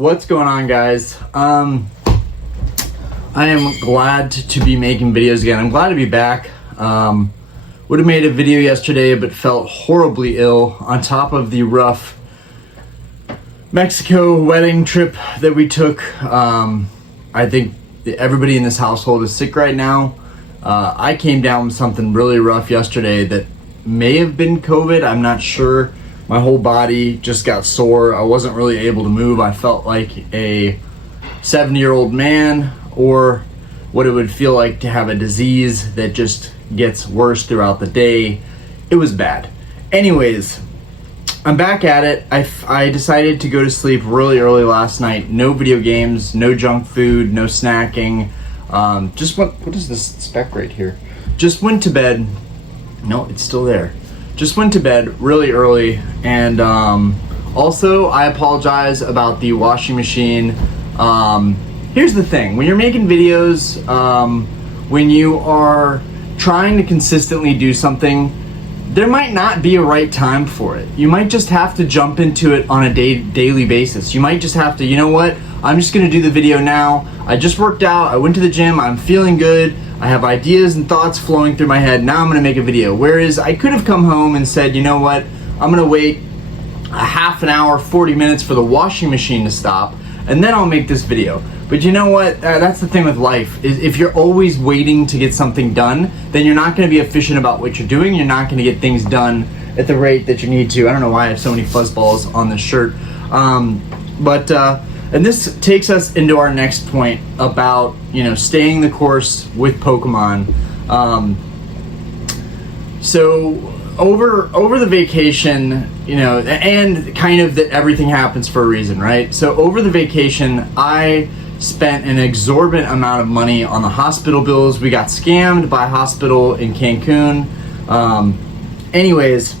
What's going on, guys? I am glad to be making videos again. I'm glad to be back. Would have made a video yesterday, but felt horribly ill on top of the rough Mexico wedding trip that we took. I think everybody in this household is sick right now. I came down with something really rough yesterday that may have been COVID. I'm not sure. My whole body just got sore. I wasn't really able to move. I felt like a 70-year-old man, or what it would feel like to have a disease that just gets worse throughout the day. It was bad. Anyways, I'm back at it. I decided to go to sleep really early last night. No video games, no junk food, no snacking. What is this speck right here? Just went to bed. No, it's still there. Just went to bed really early, and also I apologize about the washing machine. Here's the thing: when you're making videos, when you are trying to consistently do something, there might not be a right time for it. You might just have to jump into it on a daily basis. You might just have to, you know what, I'm just gonna do the video now. I just worked out, I went to the gym, I'm feeling good, I have ideas and thoughts flowing through my head, now I'm gonna make a video. Whereas I could have come home and said, you know what, I'm gonna wait a half an hour, 40 minutes for the washing machine to stop, and then I'll make this video. But you know what, that's the thing with life, is if you're always waiting to get something done, then you're not gonna be efficient about what you're doing, you're not gonna get things done at the rate that you need to. I don't know why I have so many fuzzballs on this shirt. And this takes us into our next point about, staying the course with Pokemon. So over the vacation, and kind of that everything happens for a reason, right? So over the vacation, I spent an exorbitant amount of money on the hospital bills. We got scammed by a hospital in Cancun. Anyways,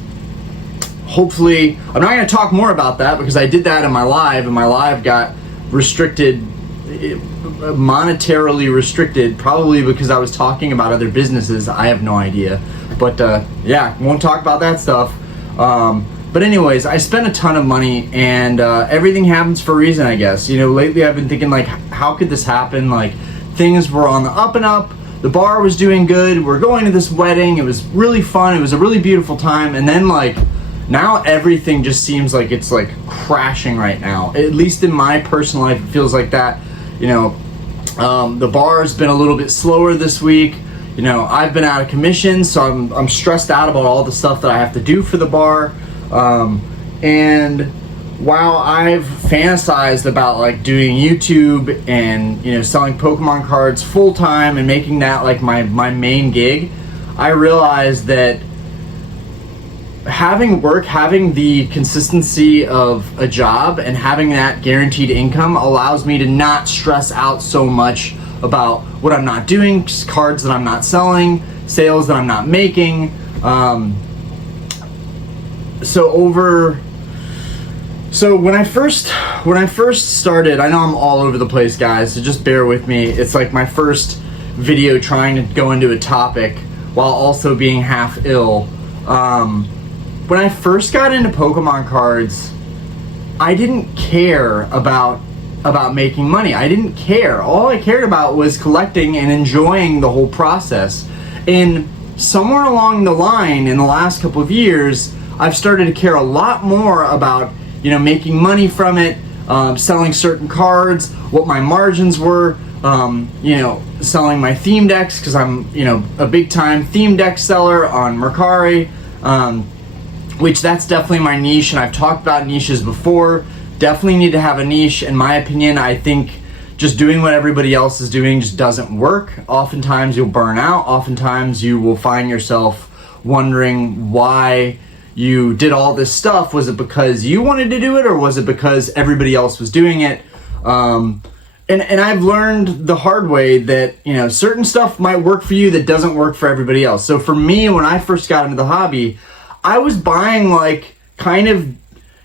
hopefully, I'm not going to talk more about that because I did that in my live, and my live got restricted, monetarily restricted, probably because I was talking about other businesses. I have no idea. But yeah, won't talk about that stuff. But anyways, I spent a ton of money, and everything happens for a reason, I guess. Lately I've been thinking, like, how could this happen? Like, things were on the up and up. The bar was doing good. We're going to this wedding. It was really fun. It was a really beautiful time. And then, like, now everything just seems like it's, like, crashing right now. At least in my personal life, it feels like that. The bar's been a little bit slower this week. I've been out of commission, so I'm stressed out about all the stuff that I have to do for the bar. And while I've fantasized about, like, doing YouTube and, selling Pokemon cards full time and making that like my main gig, I realized that having the consistency of a job and having that guaranteed income allows me to not stress out so much about what I'm not doing, cards that I'm not selling, sales that I'm not making. So when I first started, I know I'm all over the place, guys, so just bear with me. It's like my first video trying to go into a topic while also being half ill. When I first got into Pokemon cards, I didn't care about making money. I didn't care. All I cared about was collecting and enjoying the whole process. And somewhere along the line in the last couple of years, I've started to care a lot more about, making money from it, selling certain cards, what my margins were, selling my theme decks, because I'm, a big time theme deck seller on Mercari, which that's definitely my niche, and I've talked about niches before. Definitely need to have a niche. In my opinion, I think just doing what everybody else is doing just doesn't work. Oftentimes you'll burn out. Oftentimes you will find yourself wondering why you did all this stuff. Was it because you wanted to do it, or was it because everybody else was doing it? And I've learned the hard way that, certain stuff might work for you that doesn't work for everybody else. So for me, when I first got into the hobby, I was buying, like, kind of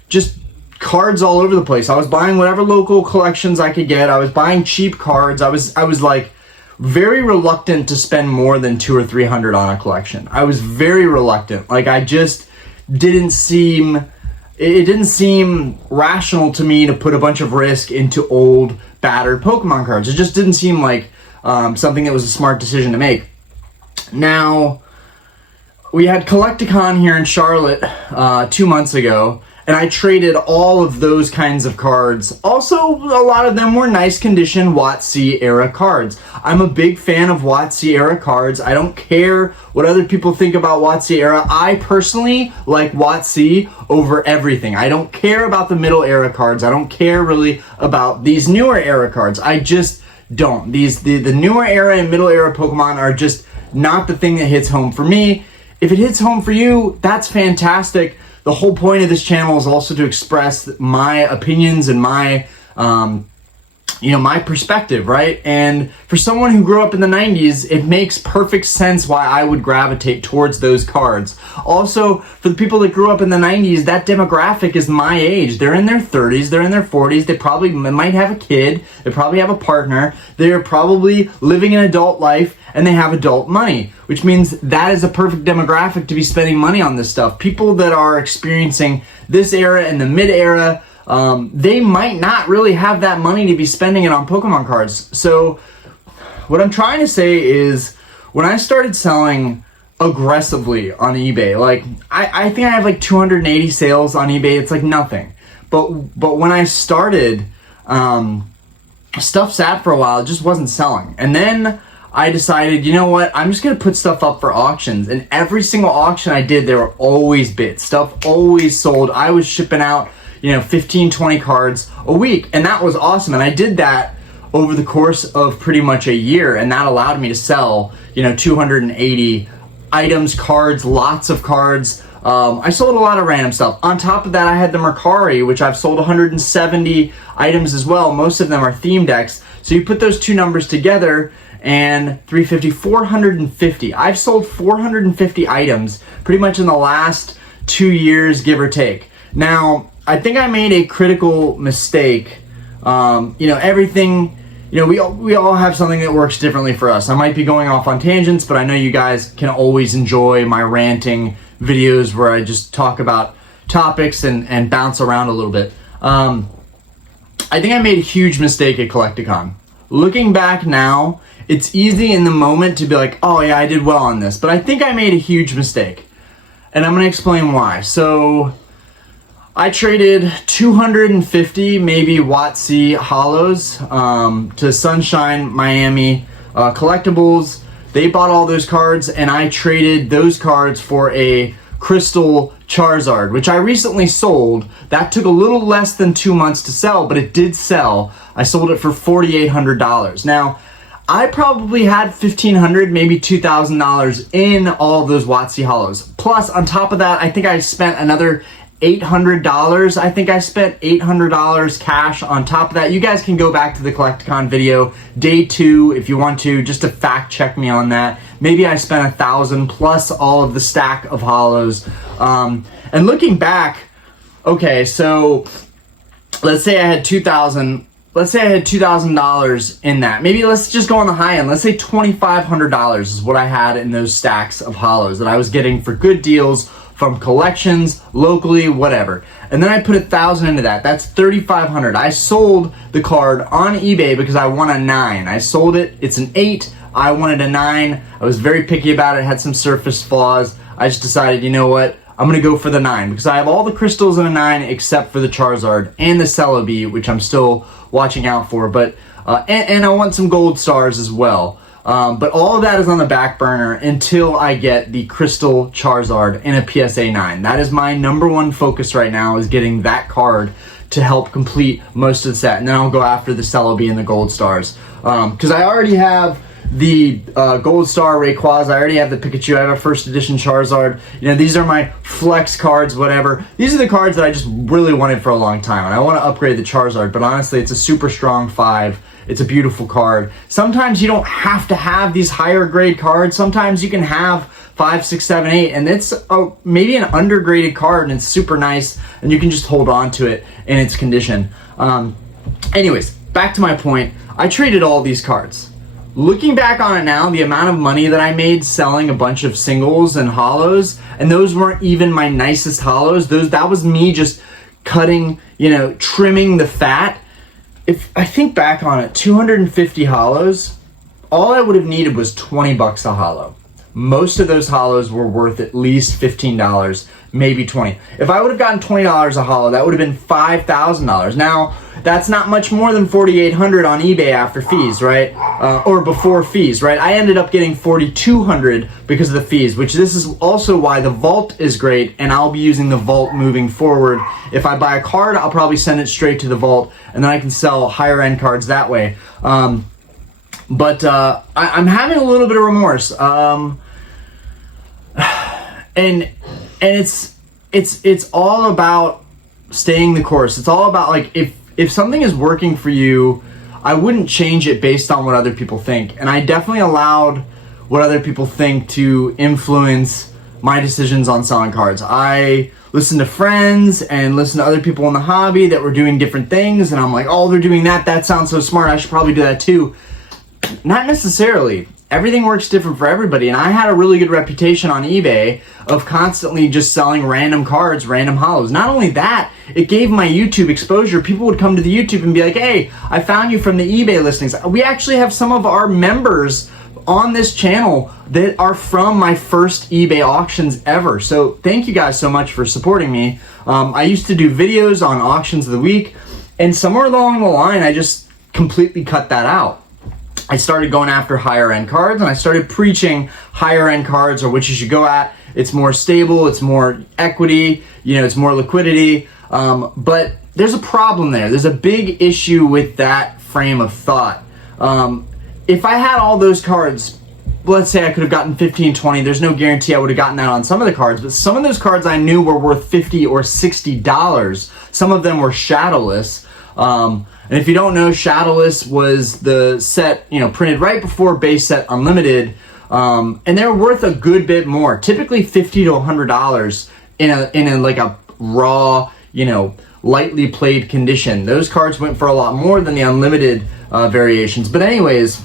just cards all over the place. I was buying whatever local collections I could get. I was buying cheap cards. I was like very reluctant to spend more than $200 or $300 on a collection. I was very reluctant. Like, I just didn't seem it didn't seem rational to me to put a bunch of risk into old, battered Pokemon cards. It just didn't seem like something that was a smart decision to make. Now, we had Collecticon here in Charlotte 2 months ago, and I traded all of those kinds of cards. Also, a lot of them were nice condition WotC era cards. I'm a big fan of WotC era cards. I don't care what other people think about WotC era. I personally like WotC over everything. I don't care about the middle era cards. I don't care really about these newer era cards. I just don't. The newer era and middle era Pokemon are just not the thing that hits home for me. If it hits home for you, that's fantastic. The whole point of this channel is also to express my opinions and my, my perspective, right? And for someone who grew up in the 90s, it makes perfect sense why I would gravitate towards those cards. Also, for the people that grew up in the 90s, that demographic is my age. They're in their 30s, they're in their 40s, they probably might have a kid, they probably have a partner, they're probably living an adult life, and they have adult money, which means that is a perfect demographic to be spending money on this stuff. People that are experiencing this era and the mid-era, they might not really have that money to be spending it on Pokemon cards. So what I'm trying to say is, when I started selling aggressively on eBay, like I think I have like 280 sales on eBay. It's like nothing. But when I started, stuff sat for a while. It just wasn't selling. And then I decided, you know what, I'm just gonna put stuff up for auctions. And every single auction I did, there were always bids. Stuff always sold. I was shipping out, 15, 20 cards a week. And that was awesome. And I did that over the course of pretty much a year. And that allowed me to sell, 280 items, cards, lots of cards. I sold a lot of random stuff. On top of that, I had the Mercari, which I've sold 170 items as well. Most of them are theme decks. So you put those two numbers together, and 350, 450. I've sold 450 items pretty much in the last 2 years, give or take. Now, I think I made a critical mistake. Everything, we all have something that works differently for us. I might be going off on tangents, but I know you guys can always enjoy my ranting videos where I just talk about topics and bounce around a little bit. I think I made a huge mistake at Collecticon. Looking back now, it's easy in the moment to be like, oh yeah, I did well on this, but I think I made a huge mistake. And I'm gonna explain why. So, I traded 250 maybe WotC hollows to Sunshine Miami Collectibles. They bought all those cards, and I traded those cards for a Crystal Charizard, which I recently sold. That took a little less than 2 months to sell, but it did sell. I sold it for $4,800. Now, I probably had $1,500, maybe $2,000 in all of those WotC hollows. Plus, on top of that, I think I spent another $800. I think I spent $800 cash on top of that. You guys can go back to the Collecticon video, day 2, if you want to, just to fact check me on that. Maybe I spent $1,000 plus all of the stack of hollows. And looking back, okay, so let's say I had $2,000. Let's say I had $2,000 in that. Maybe let's just go on the high end. Let's say $2,500 is what I had in those stacks of hollows that I was getting for good deals from collections, locally, whatever. And then I put $1,000 into that. That's $3,500. I sold the card on eBay because I won a 9. I sold it. It's an 8. I wanted a 9. I was very picky about it. It had some surface flaws. I just decided, you know what? I'm gonna go for the 9 because I have all the crystals in a 9 except for the Charizard and the Celebi, which I'm still watching out for. But and I want some gold stars as well. But all of that is on the back burner until I get the Crystal Charizard in a PSA 9. That is my number one focus right now, is getting that card to help complete most of the set. And then I'll go after the Celebi and the gold stars. Because I already have the gold star Rayquaza, I already have the Pikachu, I have a first edition Charizard. These are my flex cards, whatever. These are the cards that I just really wanted for a long time. And I want to upgrade the Charizard, but honestly, it's a super strong 5. It's a beautiful card. Sometimes you don't have to have these higher grade cards. Sometimes you can have 5, 6, 7, 8, and it's maybe an undergraded card, and it's super nice, and you can just hold on to it in its condition. Anyways, back to my point. I traded all these cards. looking back on it now, the amount of money that I made selling a bunch of singles and hollows, and those weren't even my nicest hollows. That was me just cutting, trimming the fat. If I think back on it, 250 hollows, all I would have needed was $20 a hollow. Most of those hollows were worth at least $15, maybe $20. If I would have gotten $20 a hollow, that would have been $5,000. Now, that's not much more than $4,800 on eBay after fees, right? Or before fees, right? I ended up getting $4,200 because of the fees, which this is also why the vault is great, and I'll be using the vault moving forward. If I buy a card, I'll probably send it straight to the vault, and then I can sell higher end cards that way. But I'm having a little bit of remorse. And it's all about staying the course. It's all about, like, if something is working for you, I wouldn't change it based on what other people think. And I definitely allowed what other people think to influence my decisions on selling cards. I listened to friends and listened to other people in the hobby that were doing different things, and I'm like, oh, they're doing that. That sounds so smart. I should probably do that too. Not necessarily. Everything works different for everybody, and I had a really good reputation on eBay of constantly just selling random cards, random hollows. Not only that, it gave my YouTube exposure. People would come to the YouTube and be like, hey, I found you from the eBay listings. We actually have some of our members on this channel that are from my first eBay auctions ever. So thank you guys so much for supporting me. I used to do videos on auctions of the week, and somewhere along the line, I just completely cut that out. I started going after higher end cards, and I started preaching higher end cards are what you should go at. It's more stable, it's more equity, it's more liquidity. But there's a problem there. There's a big issue with that frame of thought. If I had all those cards, let's say I could have gotten 15, 20, there's no guarantee I would have gotten that on some of the cards, but some of those cards I knew were worth $50 or $60. Some of them were shadowless. And if you don't know, shadowless was the set, printed right before base set unlimited, and they're worth a good bit more. Typically $50 to $100 in a like a raw, lightly played condition. Those cards went for a lot more than the unlimited variations. But anyways,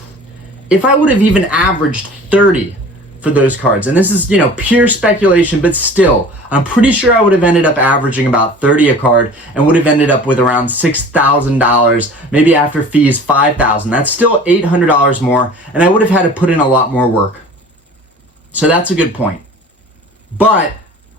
if I would have even averaged 30 for those cards, and this is pure speculation, but still, I'm pretty sure I would have ended up averaging about 30 a card and would have ended up with around $6,000, maybe after fees $5,000. That's still $800 more, and I would have had to put in a lot more work. So that's a good point. But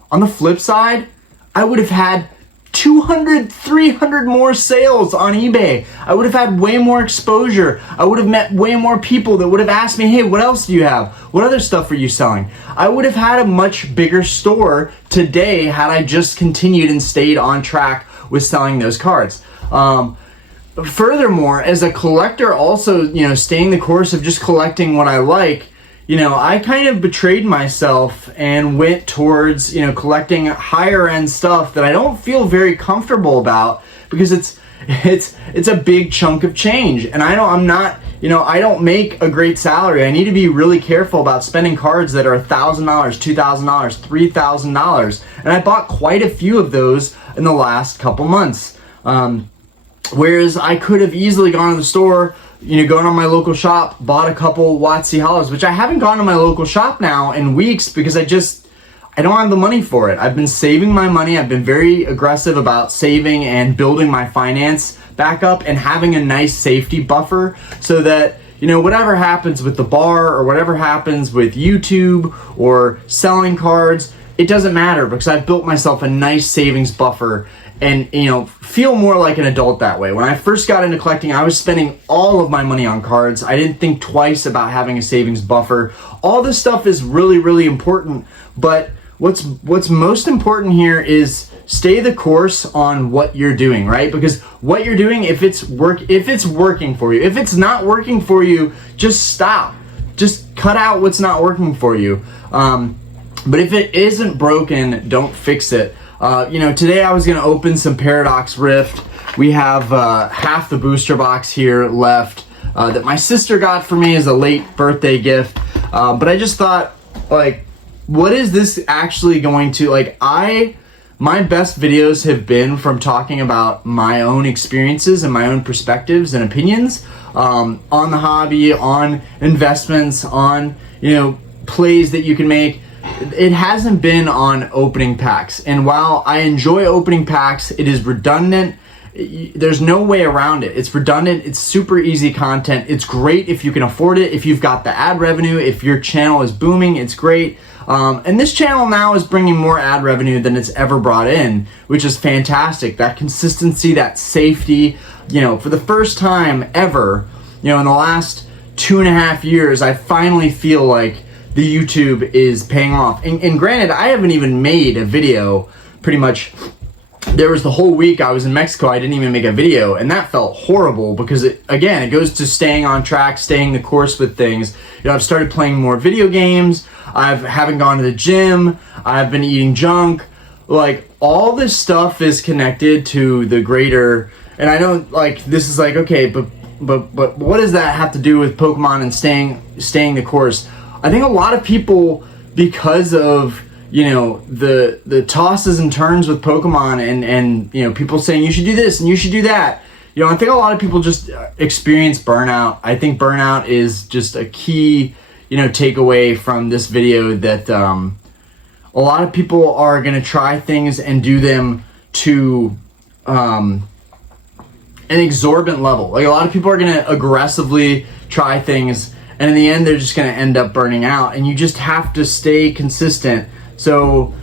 on the flip side, I would have had 200, 300 more sales on eBay. I would have had way more exposure. I would have met way more people that would have asked me, hey, what else do you have? What other stuff are you selling? I would have had a much bigger store today had I just continued and stayed on track with selling those cards. Furthermore, as a collector also, staying the course of just collecting what I like, I kind of betrayed myself and went towards, collecting higher end stuff that I don't feel very comfortable about because it's a big chunk of change, and I don't make a great salary. I need to be really careful about spending cards that are $1,000, $2,000, $3,000, and I bought quite a few of those in the last couple months. Whereas I could have easily gone to the store, going on my local shop, bought a couple WotC hollows, which I haven't gone to my local shop now in weeks because I don't have the money for it. I've been saving my money. I've been very aggressive about saving and building my finance back up and having a nice safety buffer so that, whatever happens with the bar or whatever happens with YouTube or selling cards, it doesn't matter because I've built myself a nice savings buffer and feel more like an adult that way. When I first got into collecting, I was spending all of my money on cards. I didn't think twice about having a savings buffer. All this stuff is really, really important, but what's most important here is stay the course on what you're doing, right? Because what you're doing, if it's working for you, if it's not working for you, just stop. Just cut out what's not working for you. But if it isn't broken, don't fix it. Today I was going to open some Paradox Rift. We have half the booster box here left that my sister got for me as a late birthday gift. But I just thought, what is this actually going to, my best videos have been from talking about my own experiences and my own perspectives and opinions on the hobby, on investments, on, you know, plays that you can make. It hasn't been on opening packs. And while I enjoy opening packs, it is redundant. There's no way around it. It's redundant. It's super easy content. It's great if you can afford it, if you've got the ad revenue, if your channel is booming, it's great. And this channel now is bringing more ad revenue than it's ever brought in, which is fantastic. That consistency, that safety, you know, for the first time ever, you know, in the last 2.5 years, I finally feel like the YouTube is paying off. And granted, I haven't even made a video pretty much. There was the whole week I was in Mexico, I didn't even make a video, and that felt horrible because it goes to staying on track, staying the course with things. You know, I've started playing more video games, I haven't gone to the gym, I've been eating junk. Like, all this stuff is connected to the greater, and I know, like, this is like, okay, but what does that have to do with Pokemon and staying the course? I think a lot of people, because of, you know, the tosses and turns with Pokemon and you know, people saying you should do this and you should do that, you know, I think a lot of people just experience burnout. I think burnout is just a key, you know, takeaway from this video, that a lot of people are going to try things and do them to an exorbitant level. Like, a lot of people are going to aggressively try things, and in the end they're just going to end up burning out, and you just have to stay consistent. So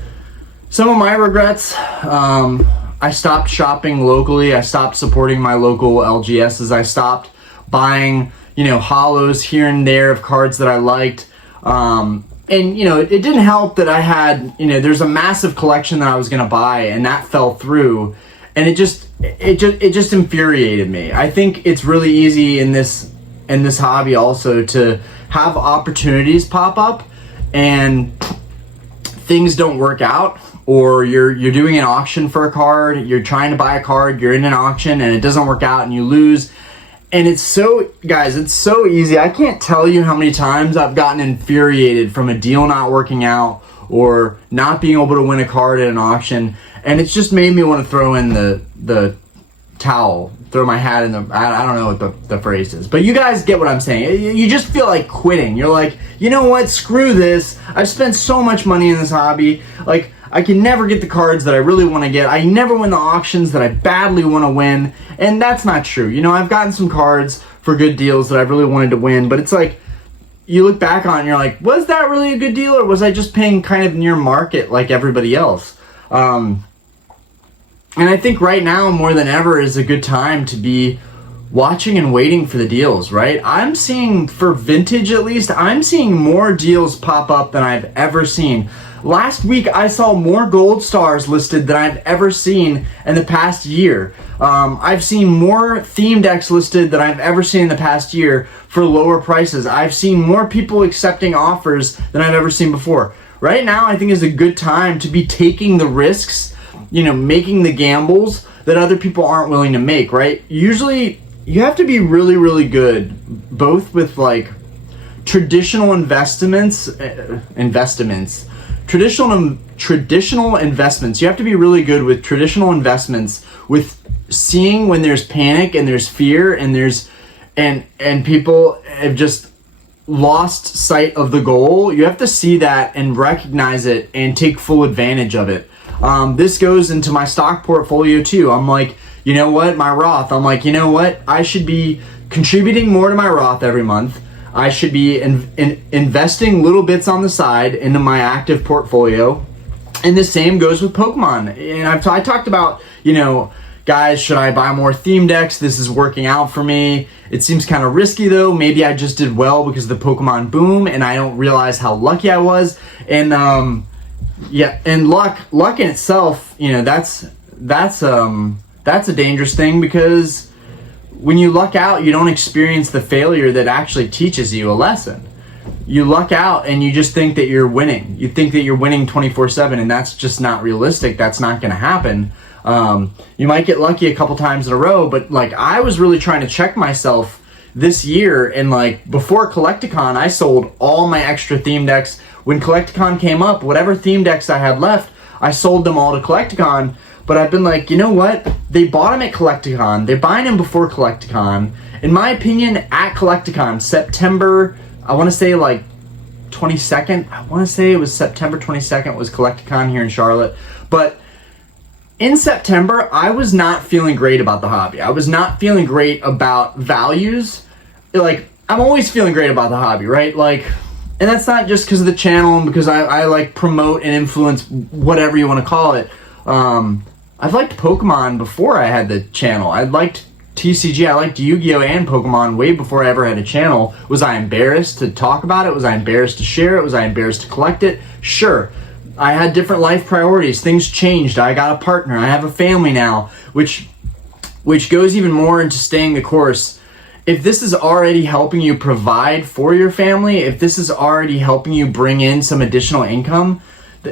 some of my regrets, I stopped shopping locally. I stopped supporting my local LGSs. I stopped buying, you know, holos here and there of cards that I liked. And, you know, it didn't help that I had, you know, there's a massive collection that I was going to buy, and that fell through. And it just infuriated me. I think it's really easy in this hobby also to have opportunities pop up and things don't work out, or you're doing an auction for a card, you're trying to buy a card, you're in an auction and it doesn't work out and you lose. And it's so, guys, it's so easy. I can't tell you how many times I've gotten infuriated from a deal not working out or not being able to win a card at an auction, and it's just made me want to throw in the towel, throw my hat in the, I don't know what the phrase is, but you guys get what I'm saying. You just feel like quitting. You're like, you know what, screw this. I've spent so much money in this hobby. Like, I can never get the cards that I really want to get. I never win the auctions that I badly want to win. And that's not true. You know, I've gotten some cards for good deals that I really wanted to win, but it's like, you look back on it and you're like, was that really a good deal, or was I just paying kind of near market like everybody else? And I think right now more than ever is a good time to be watching and waiting for the deals, right? I'm seeing, for vintage at least, I'm seeing more deals pop up than I've ever seen. Last week I saw more gold stars listed than I've ever seen in the past year. I've seen more theme decks listed than I've ever seen in the past year for lower prices. I've seen more people accepting offers than I've ever seen before. Right now I think is a good time to be taking the risks, you know, making the gambles that other people aren't willing to make, right? Usually you have to be really, really good, both with like traditional traditional investments. You have to be really good with traditional investments, with seeing when there's panic and there's fear and there's and people have just lost sight of the goal. You have to see that and recognize it and take full advantage of it. This goes into my stock portfolio too. I'm like, you know what, my Roth, I'm like, you know what, I should be contributing more to my Roth every month. I should be investing little bits on the side into my active portfolio. And the same goes with Pokemon. And I talked about, you know, guys, should I buy more theme decks? This is working out for me. It seems kind of risky though. Maybe I just did well because of the Pokemon boom and I don't realize how lucky I was. And yeah, and luck in itself, you know, that's a dangerous thing, because when you luck out, you don't experience the failure that actually teaches you a lesson. You luck out and you just think that you're winning. You think that you're winning 24/7, and that's just not realistic. That's not going to happen. You might get lucky a couple times in a row, but like, I was really trying to check myself this year, and like before Collecticon, I sold all my extra theme decks. When Collecticon came up, whatever theme decks I had left, I sold them all to Collecticon, but I've been like, you know what? They bought them at Collecticon. They're buying them before Collecticon. In my opinion, at Collecticon, September, I want to say like 22nd. I want to say it was September 22nd was Collecticon here in Charlotte. But in September, I was not feeling great about the hobby. I was not feeling great about values. Like, I'm always feeling great about the hobby, right? Like, and that's not just because of the channel and because I like promote and influence whatever you want to call it. I've liked Pokemon before I had the channel. I liked TCG, I liked Yu-Gi-Oh! And Pokemon way before I ever had a channel. Was I embarrassed to talk about it? Was I embarrassed to share it? Was I embarrassed to collect it? Sure. I had different life priorities. Things changed. I got a partner. I have a family now, which goes even more into staying the course. If this is already helping you provide for your family, if this is already helping you bring in some additional income,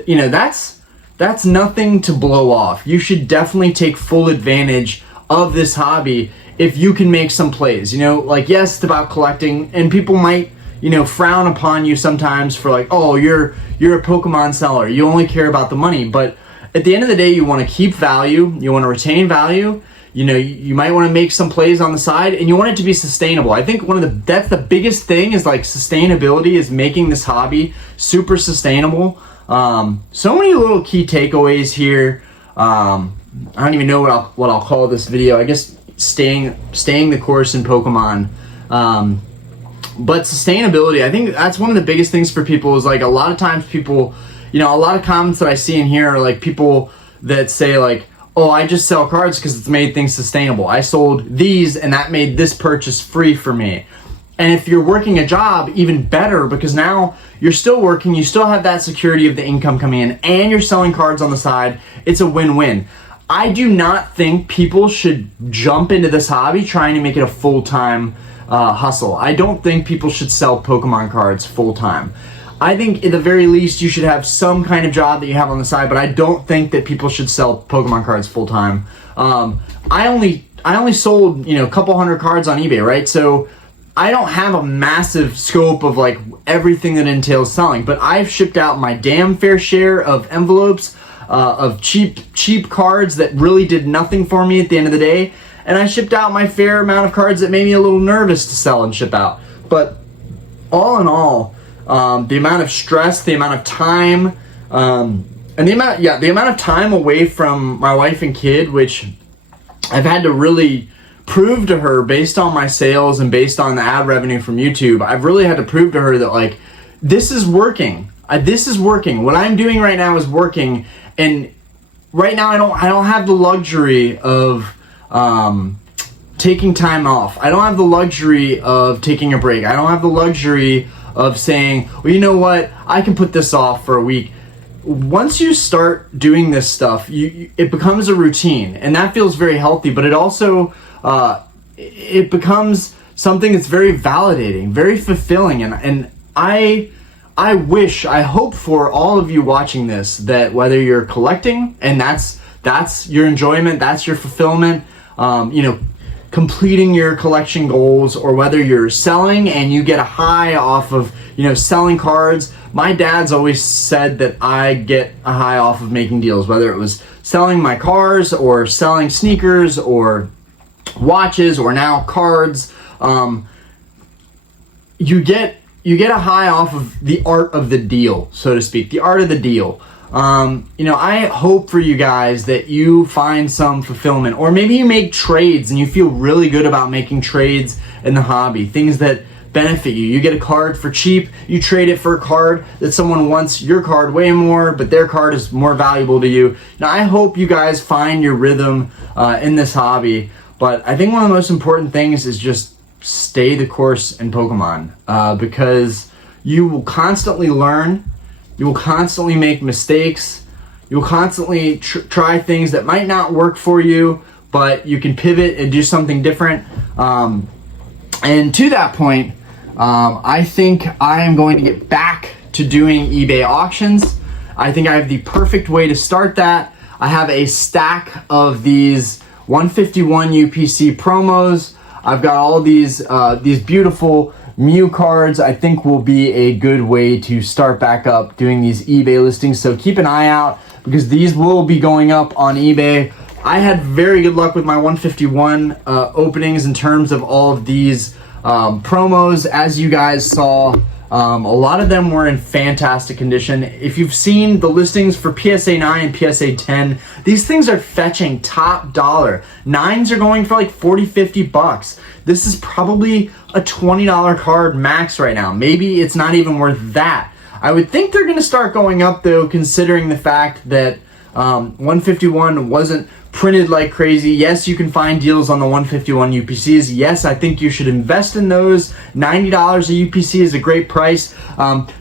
you know, that's nothing to blow off. You should definitely take full advantage of this hobby if you can make some plays. You know, like, yes, it's about collecting, and people might, you know, frown upon you sometimes for like, oh, you're a Pokemon seller, you only care about the money. But at the end of the day, you want to keep value, you want to retain value. You know, you might want to make some plays on the side, and you want it to be sustainable. I think that's the biggest thing is like sustainability, is making this hobby super sustainable. So many little key takeaways here. I don't even know what I'll call this video. I guess staying the course in Pokemon. But sustainability, I think that's one of the biggest things for people. Is like, a lot of times people, you know, a lot of comments that I see in here are like people that say like, oh, I just sell cards because it's made things sustainable. I sold these and that made this purchase free for me. And if you're working a job, even better, because now you're still working, you still have that security of the income coming in, and you're selling cards on the side. It's a win-win. I do not think people should jump into this hobby trying to make it a full-time hustle. I don't think people should sell Pokemon cards full-time. I think at the very least you should have some kind of job that you have on the side, but I don't think that people should sell Pokemon cards full-time. I only sold, you know, a couple hundred cards on eBay, right? So I don't have a massive scope of like everything that entails selling, but I've shipped out my damn fair share of envelopes, of cheap cards that really did nothing for me at the end of the day, and I shipped out my fair amount of cards that made me a little nervous to sell and ship out. But all in all, the amount of stress, the amount of time, and the amount of time away from my wife and kid, which I've had to really prove to her based on my sales and based on the ad revenue from YouTube. I've really had to prove to her that like, this is working. This is working. What I'm doing right now is working. And right now I don't have the luxury of taking time off. I don't have the luxury of taking a break. I don't have the luxury of saying, well, you know what, I can put this off for a week. Once you start doing this stuff, it becomes a routine, and that feels very healthy, but it also it becomes something that's very validating, very fulfilling, and I hope for all of you watching this that whether you're collecting and that's your enjoyment, that's your fulfillment, you know, completing your collection goals, or whether you're selling and you get a high off of, you know, selling cards. My dad's always said that I get a high off of making deals, whether it was selling my cars or selling sneakers or watches or now cards. You get a high off of the art of the deal, so to speak, the art of the deal. You know, I hope for you guys that you find some fulfillment, or maybe you make trades and you feel really good about making trades in the hobby, things that benefit you. You get a card for cheap, you trade it for a card that someone wants your card way more, but their card is more valuable to you. Now, I hope you guys find your rhythm in this hobby, but I think one of the most important things is just stay the course in Pokemon, because you will constantly learn, you will constantly make mistakes, you will constantly try things that might not work for you, but you can pivot and do something different. And to that point, I think I am going to get back to doing eBay auctions. I think I have the perfect way to start that. I have a stack of these 151 UPC promos. I've got all these beautiful Mew cards, I think, will be a good way to start back up doing these eBay listings. So keep an eye out, because these will be going up on eBay. I had very good luck with my 151 openings in terms of all of these promos. As you guys saw, a lot of them were in fantastic condition. If you've seen the listings for PSA 9 and PSA 10, these things are fetching top dollar. 9s are going for like 40, 50 bucks. This is probably a $20 card max right now. Maybe it's not even worth that. I would think they're going to start going up though, considering the fact that 151 wasn't printed like crazy. Yes, you can find deals on the 151 UPCs. Yes, I think you should invest in those. $90 a UPC is a great price.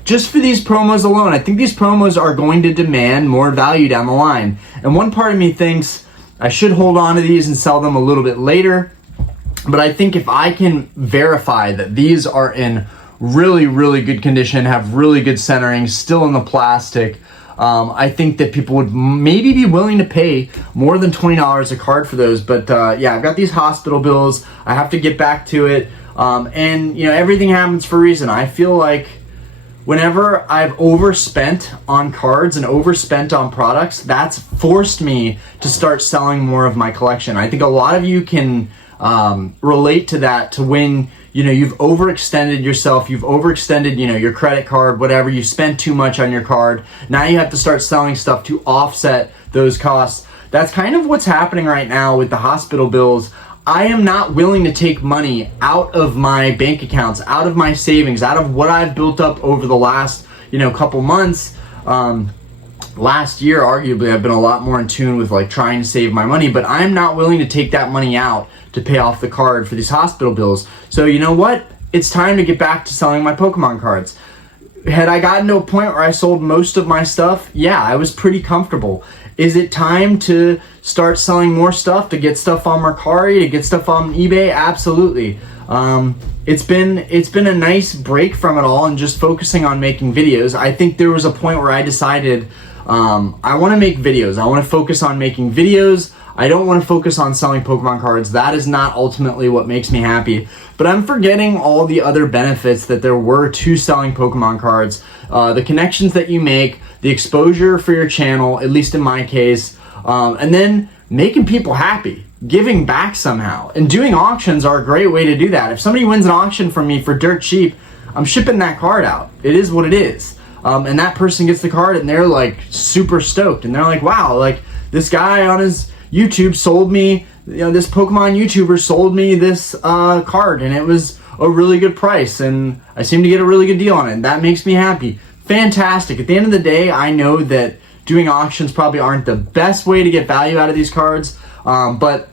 Just for these promos alone, I think these promos are going to demand more value down the line. And one part of me thinks I should hold on to these and sell them a little bit later. But I think if I can verify that these are in really, really good condition, have really good centering, still in the plastic, I think that people would maybe be willing to pay more than $20 a card for those. But yeah, I've got these hospital bills. I have to get back to it. And you know, everything happens for a reason. I feel like whenever I've overspent on cards and overspent on products, that's forced me to start selling more of my collection. I think a lot of you can relate to that, to when you know you've overextended yourself, you've overextended, you know, your credit card, whatever, you spent too much on your card. Now you have to start selling stuff to offset those costs. That's kind of what's happening right now with the hospital bills. I am not willing to take money out of my bank accounts, out of my savings, out of what I've built up over the last, you know, couple months. Last year, arguably, I've been a lot more in tune with like trying to save my money, but I'm not willing to take that money out to pay off the card for these hospital bills. So you know what? It's time to get back to selling my Pokemon cards. Had I gotten to a point where I sold most of my stuff? Yeah, I was pretty comfortable. Is it time to start selling more stuff, to get stuff on Mercari, to get stuff on eBay? Absolutely. It's been a nice break from it all and just focusing on making videos. I think there was a point where I decided I want to make videos. I want to focus on making videos. I don't want to focus on selling Pokemon cards. That is not ultimately what makes me happy. But I'm forgetting all the other benefits that there were to selling Pokemon cards. The connections that you make, the exposure for your channel, at least in my case, and then making people happy, giving back somehow. And doing auctions are a great way to do that. If somebody wins an auction from me for dirt cheap, I'm shipping that card out. It is what it is. And that person gets the card and they're like super stoked. And they're like, wow, like this guy on his YouTube sold me, you know, this Pokemon YouTuber sold me this card and it was a really good price and I seem to get a really good deal on it. And that makes me happy. Fantastic. At the end of the day, I know that doing auctions probably aren't the best way to get value out of these cards, but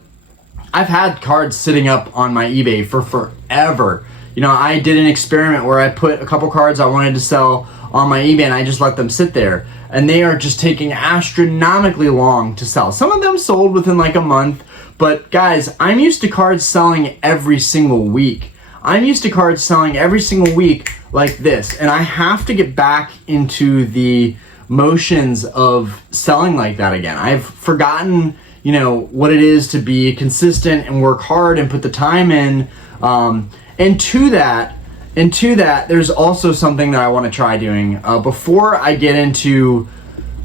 I've had cards sitting up on my eBay for forever. You know, I did an experiment where I put a couple cards I wanted to sell on my eBay and I just let them sit there. And they are just taking astronomically long to sell. Some of them sold within like a month, but guys, I'm used to cards selling every single week. I'm used to cards selling every single week like this. And I have to get back into the motions of selling like that again. I've forgotten, you know, what it is to be consistent and work hard and put the time in. And to that, there's also something that I want to try doing before I get into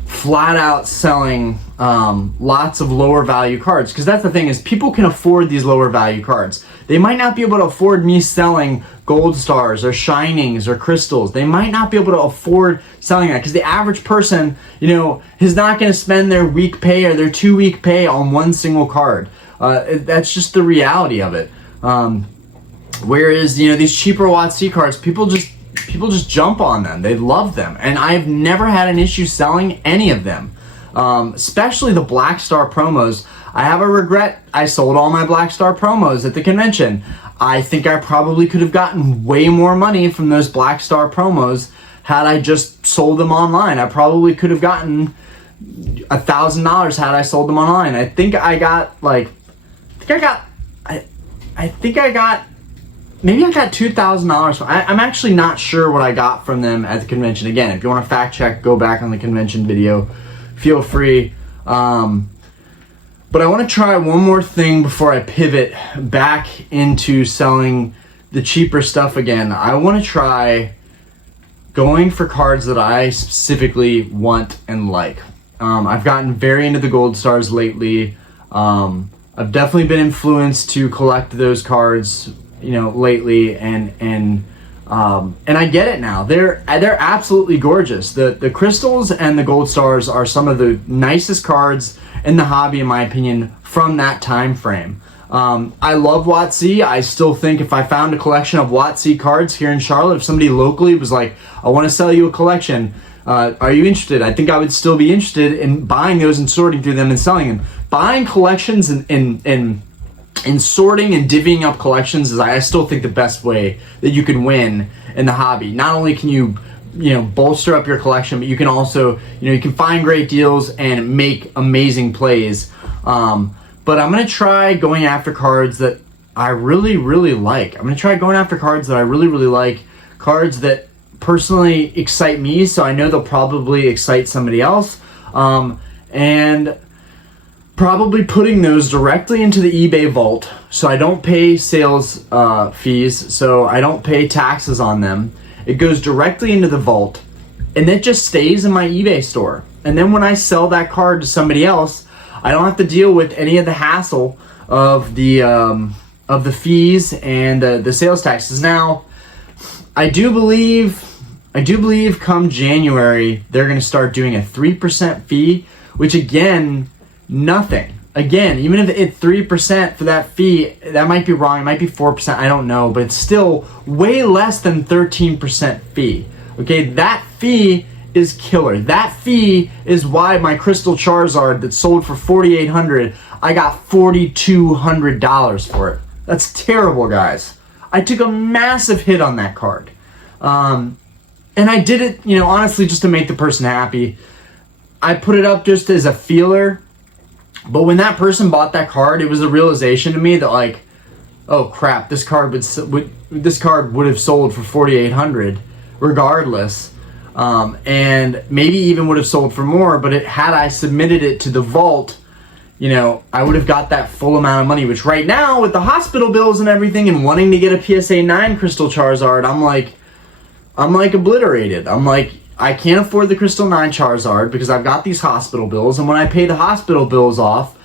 flat out selling lots of lower value cards. Because that's the thing, is people can afford these lower value cards. They might not be able to afford me selling gold stars or shinings or crystals. They might not be able to afford selling that because the average person, you know, is not going to spend their week pay or their 2-week pay on one single card. That's just the reality of it. Whereas, you know, these cheaper WotC cards, people just jump on them. They love them. And I've never had an issue selling any of them. Especially the Black Star promos. I have a regret. I sold all my Black Star promos at the convention. I think I probably could have gotten way more money from those Black Star promos had I just sold them online. I probably could have gotten $1,000 had I sold them online. I think I got maybe I got $2,000. I'm actually not sure what I got from them at the convention. Again, if you want to fact check, go back on the convention video. Feel free. But I want to try one more thing before I pivot back into selling the cheaper stuff again, I want to try going for cards that I specifically want and like. I've gotten very into the gold stars lately. I've definitely been influenced to collect those cards, lately, and I get it now. They're absolutely gorgeous. The crystals and the gold stars are some of the nicest cards in the hobby, in my opinion, from that time frame. I love WotC. I still think if I found a collection of WotC cards here in Charlotte, if somebody locally was like, I want to sell you a collection, are you interested? I think I would still be interested in buying those and sorting through them and selling them. Buying collections and sorting and divvying up collections is, I still think, the best way that you can win in the hobby. Not only can you bolster up your collection, but you can also, you can find great deals and make amazing plays. But I'm going to try going after cards that I really, really like. I'm going to try going after cards that I really, really like. Cards that personally excite me, so I know they'll probably excite somebody else. And probably putting those directly into the eBay vault, so I don't pay sales fees, so I don't pay taxes on them. It goes directly into the vault, and it just stays in my eBay store. And then when I sell that card to somebody else, I don't have to deal with any of the hassle of the fees and the sales taxes. Now, I do believe come January they're going to start doing a 3% fee, which again, nothing. Again, even if it's 3% for that fee, that might be wrong. It might be 4%. I don't know, but it's still way less than 13% fee. Okay, that fee is killer. That fee is why my Crystal Charizard that sold for $4,800, I got $4,200 for it. That's terrible, guys. I took a massive hit on that card. And I did it, honestly, just to make the person happy. I put it up just as a feeler. But when that person bought that card, it was a realization to me that, like, oh crap, this card would have sold for $4,800 regardless. And maybe even would have sold for more, but had I submitted it to the vault, I would have got that full amount of money, which right now, with the hospital bills and everything and wanting to get a PSA 9 Crystal Charizard, I'm like obliterated. I'm like, I can't afford the Crystal 9 Charizard because I've got these hospital bills, and when I pay the hospital bills off,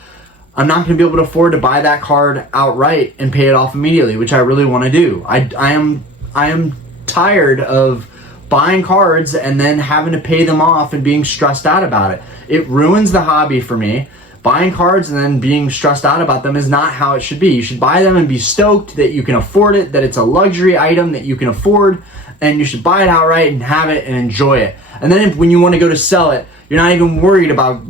I'm not going to be able to afford to buy that card outright and pay it off immediately, which I really want to do. I am tired of buying cards and then having to pay them off and being stressed out about it. It ruins the hobby for me. Buying cards and then being stressed out about them is not how it should be. You should buy them and be stoked that you can afford it, that it's a luxury item that you can afford, and you should buy it outright and have it and enjoy it. And then when you want to go to sell it, you're not even worried about,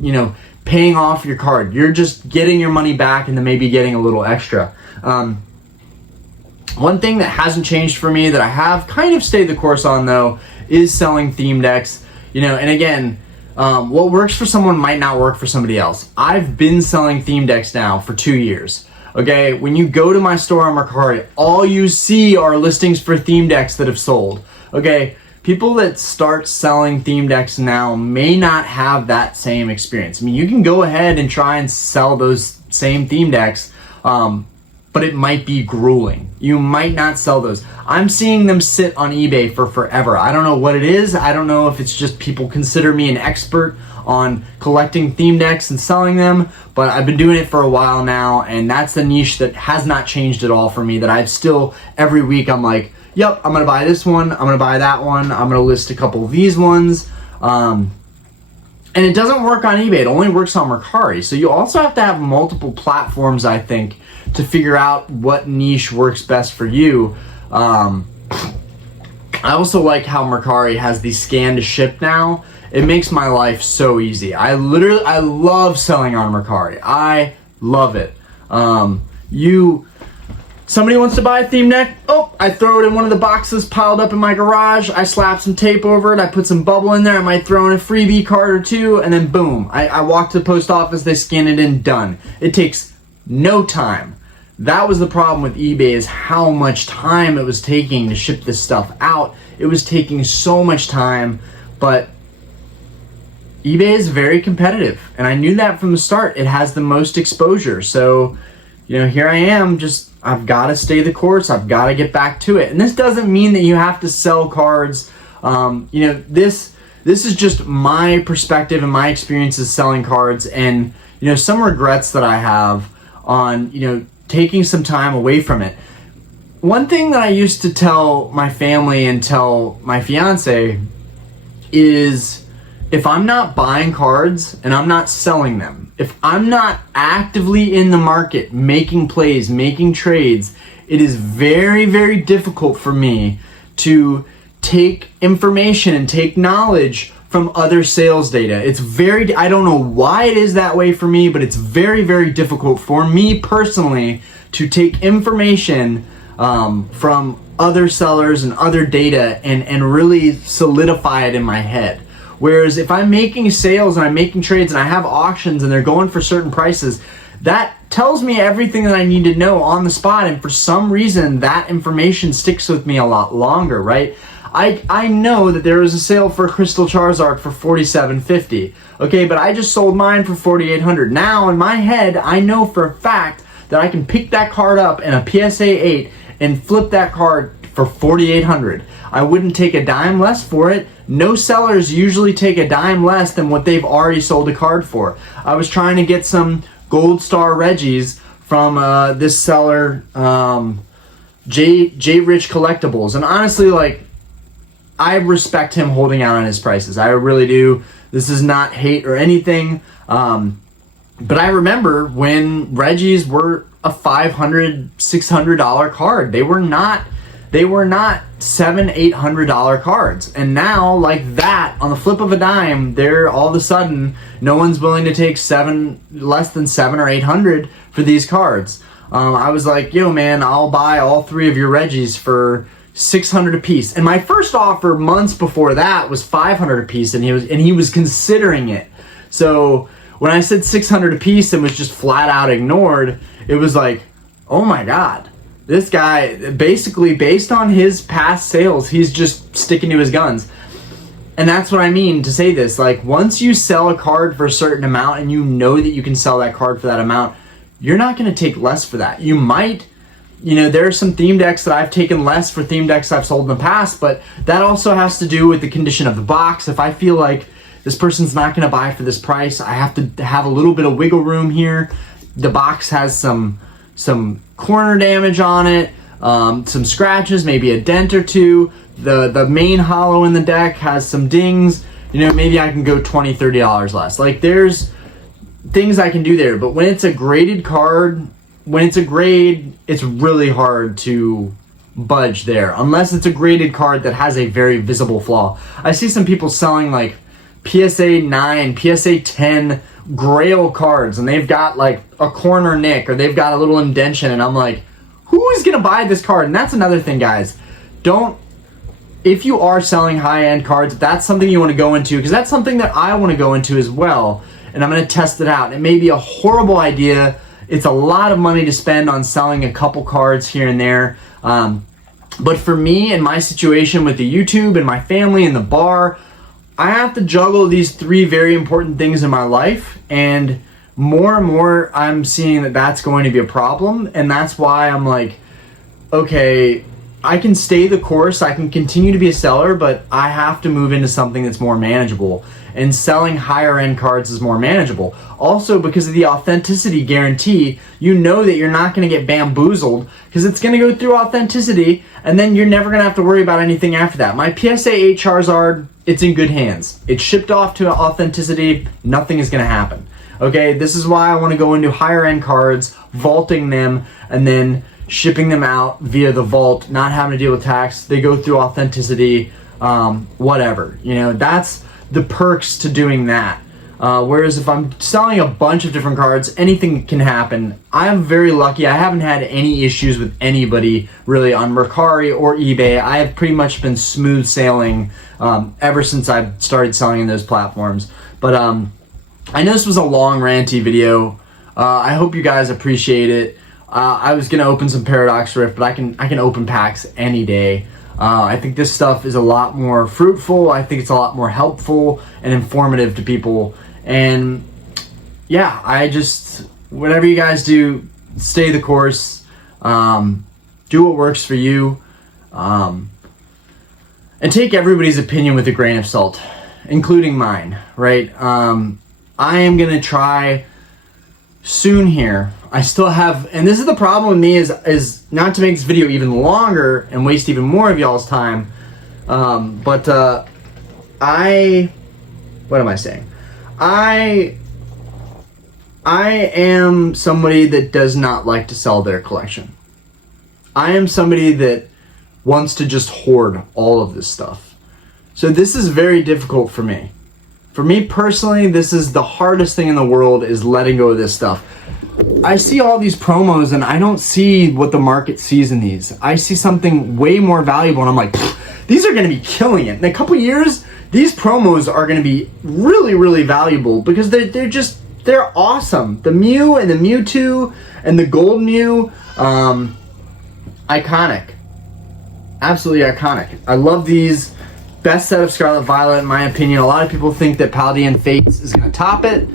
paying off your card. You're just getting your money back and then maybe getting a little extra. One thing that hasn't changed for me that I have kind of stayed the course on, though, is selling theme decks. And again, what works for someone might not work for somebody else. I've been selling theme decks now for 2 years. Okay, when you go to my store on Mercari, all you see are listings for theme decks that have sold. Okay, people that start selling theme decks now may not have that same experience. I mean, you can go ahead and try and sell those same theme decks, but it might be grueling. You might not sell those. I'm seeing them sit on eBay for forever. I don't know what it is. I don't know if it's just people consider me an expert on collecting theme decks and selling them, but I've been doing it for a while now, and that's the niche that has not changed at all for me, that I've still, every week I'm like, yep, I'm gonna buy this one, I'm gonna buy that one, I'm gonna list a couple of these ones. And it doesn't work on eBay, it only works on Mercari. So you also have to have multiple platforms, I think, to figure out what niche works best for you. I also like how Mercari has the scan to ship now. It makes my life so easy. I love selling on Mercari. I love it. Somebody wants to buy a theme deck, I throw it in one of the boxes piled up in my garage, I slap some tape over it, I put some bubble in there, I might throw in a freebie card or two, and then boom, I walk to the post office, they scan it in, done. It takes no time. That was the problem with eBay, is how much time it was taking to ship this stuff out. It was taking so much time, but eBay is very competitive, and I knew that from the start. It has the most exposure, so here I am, I've got to stay the course. I've got to get back to it. And this doesn't mean that you have to sell cards. This is just my perspective and my experiences selling cards, and, some regrets that I have on, taking some time away from it. One thing that I used to tell my family and tell my fiance is, if I'm not buying cards and I'm not selling them, if I'm not actively in the market, making plays, making trades, it is very, very difficult for me to take information and take knowledge from other sales data. I don't know why it is that way for me, but it's very, very difficult for me personally to take information from other sellers and other data and really solidify it in my head. Whereas if I'm making sales and I'm making trades and I have auctions and they're going for certain prices, that tells me everything that I need to know on the spot. And for some reason, that information sticks with me a lot longer, right? I know that there was a sale for Crystal Charizard for $47.50. Okay, but I just sold mine for $4,800. Now in my head, I know for a fact that I can pick that card up in a PSA 8 and flip that card for $4,800. I wouldn't take a dime less for it. No sellers usually take a dime less than what they've already sold a card for. I was trying to get some Gold Star Reggies from this seller, J Rich Collectibles, and honestly, I respect him holding out on his prices. I really do. This is not hate or anything. But I remember when Reggies were a $500, $600 card. They were not $700, $800 cards. And now, like that, on the flip of a dime, they're all of a sudden, no one's willing to take less than $700 or $800 for these cards. I was like, yo man, I'll buy all three of your Reggies for $600 a piece. And my first offer months before that was $500 a piece, and he was considering it. So when I said $600 a piece and was just flat out ignored, it was like, oh my God, this guy, basically based on his past sales, he's just sticking to his guns. And that's what I mean to say this. Once you sell a card for a certain amount and you know that you can sell that card for that amount, you're not going to take less for that. You might, there are some theme decks that I've taken less for theme decks I've sold in the past, but that also has to do with the condition of the box. If I feel like this person's not going to buy for this price, I have to have a little bit of wiggle room here. The box has some corner damage on it, some scratches, maybe a dent or two. The main hollow in the deck has some dings. Maybe I can go $20, $30 less. There's things I can do there. But when it's a graded card, when it's a grade, it's really hard to budge there, unless it's a graded card that has a very visible flaw. I see some people selling PSA 9, PSA 10 Grail cards, and they've got a corner nick, or they've got a little indentation, and I'm like, who is gonna buy this card? And that's another thing, guys. If you are selling high-end cards, if that's something you want to go into, because that's something that I want to go into as well, and I'm going to test it out. It may be a horrible idea. It's a lot of money to spend on selling a couple cards here and there. But for me, in my situation with the YouTube and my family and the bar, I have to juggle these three very important things in my life, and more I'm seeing that that's going to be a problem, and that's why I'm like, okay, I can stay the course, I can continue to be a seller, but I have to move into something that's more manageable, and selling higher end cards is more manageable. Also, because of the authenticity guarantee, you know that you're not going to get bamboozled, because it's going to go through authenticity, and then you're never going to have to worry about anything after that. My PSA 8 Charizard, it's in good hands. It's shipped off to authenticity, nothing is going to happen. Okay, this is why I want to go into higher end cards, vaulting them, and then shipping them out via the vault, not having to deal with tax. They go through authenticity, whatever. That's the perks to doing that. Whereas if I'm selling a bunch of different cards, anything can happen. I'm very lucky. I haven't had any issues with anybody really on Mercari or eBay. I have pretty much been smooth sailing ever since I started selling in those platforms. But I know this was a long ranty video. I hope you guys appreciate it. I was gonna open some Paradox Rift, but I can open packs any day. I think this stuff is a lot more fruitful. I think it's a lot more helpful and informative to people. And yeah, whatever you guys do, stay the course, do what works for you, and take everybody's opinion with a grain of salt, including mine, right? I am gonna try soon here. I still have, and this is the problem with me, is not to make this video even longer and waste even more of y'all's time, what am I saying? I am somebody that does not like to sell their collection. I am somebody that wants to just hoard all of this stuff. So this is very difficult for me. For me personally, this is the hardest thing in the world, is letting go of this stuff. I see all these promos and I don't see what the market sees in these. I see something way more valuable and I'm like, these are gonna be killing it. In a couple years, these promos are gonna be really, really valuable because they're awesome. The Mew and the Mewtwo and the Gold Mew, iconic. Absolutely iconic. I love these. Best set of Scarlet Violet in my opinion. A lot of people think that Paldean Fates is going to top it.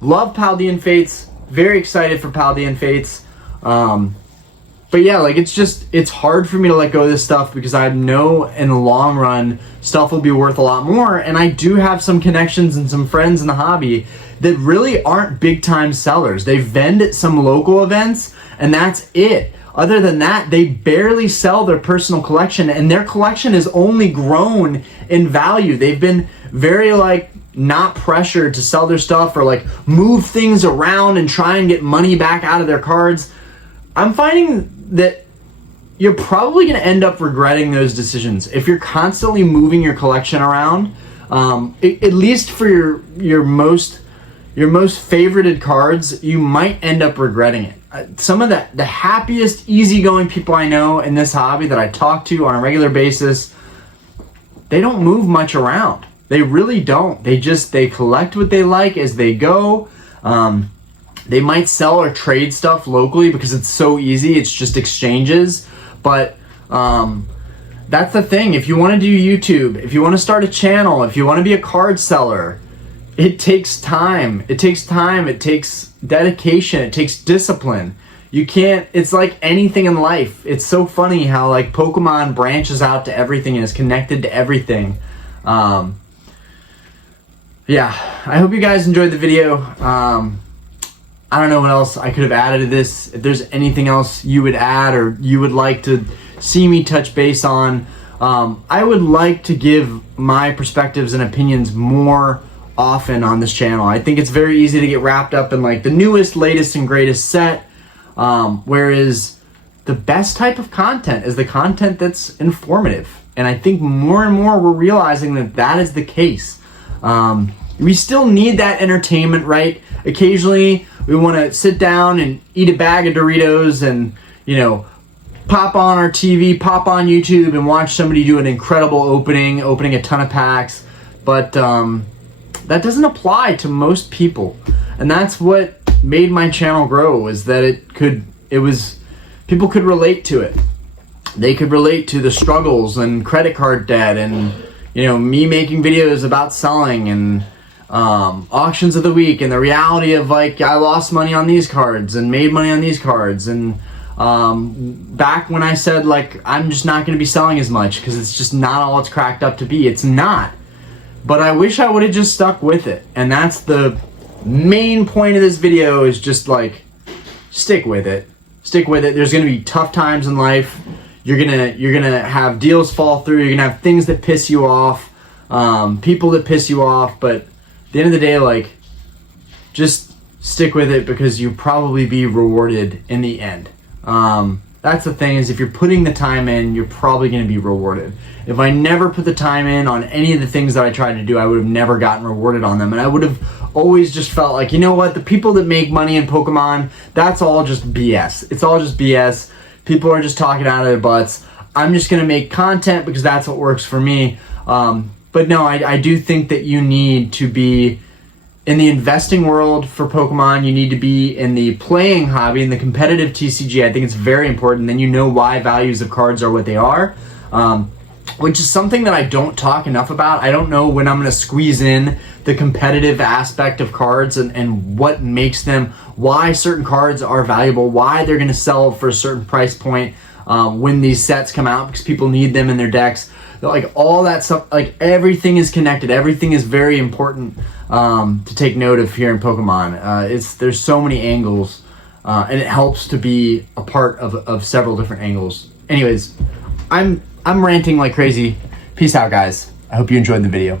Love Paldean Fates. Very excited for Paldean Fates. But yeah, like it's hard for me to let go of this stuff because I know in the long run stuff will be worth a lot more, and I do have some connections and some friends in the hobby that really aren't big time sellers. They vend at some local events and that's it. Other than that, they barely sell their personal collection, and their collection has only grown in value. They've been very not pressured to sell their stuff or move things around and try and get money back out of their cards. I'm finding that you're probably going to end up regretting those decisions if you're constantly moving your collection around. At least for your most favorited cards, you might end up regretting it. Some of the happiest, easygoing people I know in this hobby that I talk to on a regular basis, they don't move much around. They really don't. They collect what they like as they go. They might sell or trade stuff locally because it's so easy. It's just exchanges. But that's the thing. If you want to do YouTube, if you want to start a channel, if you want to be a card seller, it takes time. It takes dedication. It takes discipline. You can't, it's like anything in life. It's so funny how Pokemon branches out to everything and is connected to everything. Yeah, I hope you guys enjoyed the video. I don't know what else I could have added to this. If there's anything else you would add or you would like to see me touch base on, I would like to give my perspectives and opinions more often on this channel. I think it's very easy to get wrapped up in the newest, latest, and greatest set, whereas the best type of content is the content that's informative. And I think more and more we're realizing that is the case. We still need that entertainment, right? Occasionally we want to sit down and eat a bag of Doritos and, pop on our TV, pop on YouTube and watch somebody do an incredible opening a ton of packs. But that doesn't apply to most people. And that's what made my channel grow, is that people could relate to it. They could relate to the struggles and credit card debt and, me making videos about selling and auctions of the week and the reality of I lost money on these cards and made money on these cards. And back when I said I'm just not going to be selling as much because it's just not all it's cracked up to be. It's not. But I wish I would have just stuck with it. And that's the main point of this video, is just stick with it. Stick with it. There's gonna be tough times in life. You're gonna have deals fall through, you're gonna have things that piss you off, people that piss you off, but at the end of the day, just stick with it because you'll probably be rewarded in the end. That's the thing, is if you're putting the time in, you're probably going to be rewarded. If I never put the time in on any of the things that I tried to do, I would have never gotten rewarded on them. And I would have always just felt you know what, the people that make money in Pokemon, that's all just BS. It's all just BS. People are just talking out of their butts. I'm just going to make content because that's what works for me. But no, I do think that you need to be in the investing world for Pokemon. You need to be in the playing hobby, in the competitive TCG. I think it's very important. Then why values of cards are what they are. which is something that I don't talk enough about. I don't know when I'm going to squeeze in the competitive aspect of cards and what makes them, why certain cards are valuable, why they're going to sell for a certain price point when these sets come out because people need them in their decks. Like all that stuff, like everything is connected. Everything is very important to take note of here in Pokemon. There's so many angles, and it helps to be a part of several different angles. Anyways, I'm ranting like crazy. Peace out, guys. I hope you enjoyed the video.